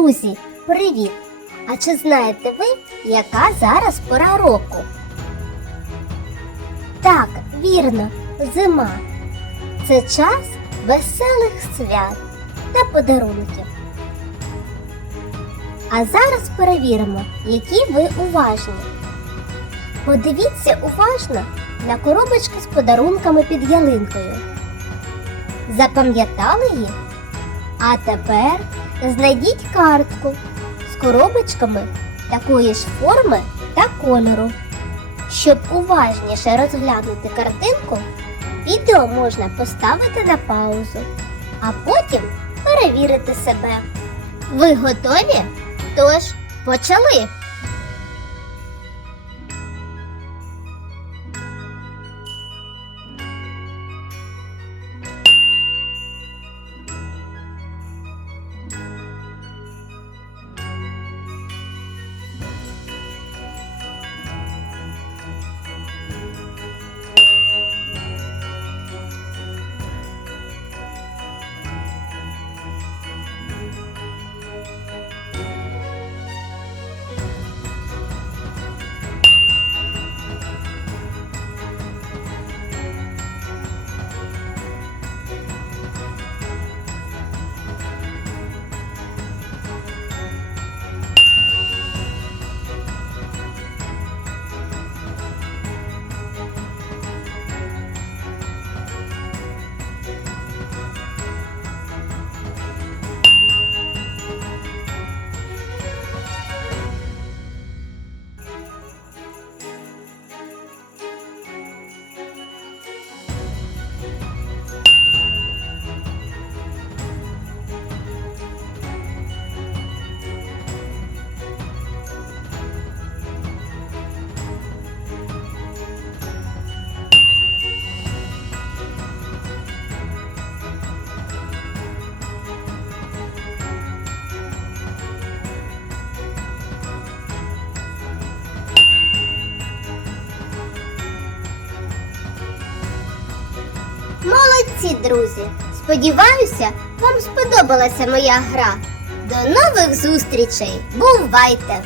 Друзі, привіт! А чи знаєте ви, яка зараз пора року? Так, вірно, зима. Це час веселих свят та подарунків. А зараз перевіримо, які ви уважні. Подивіться уважно на коробочки з подарунками під ялинкою. Запам'ятали їх? А тепер знайдіть картку з коробочками такої ж форми та кольору. Щоб уважніше розглянути картинку, відео можна поставити на паузу, а потім перевірити себе. Ви готові? Тож, почали! Молодці, друзі! Сподіваюся, вам сподобалася моя гра. До нових зустрічей! Бувайте!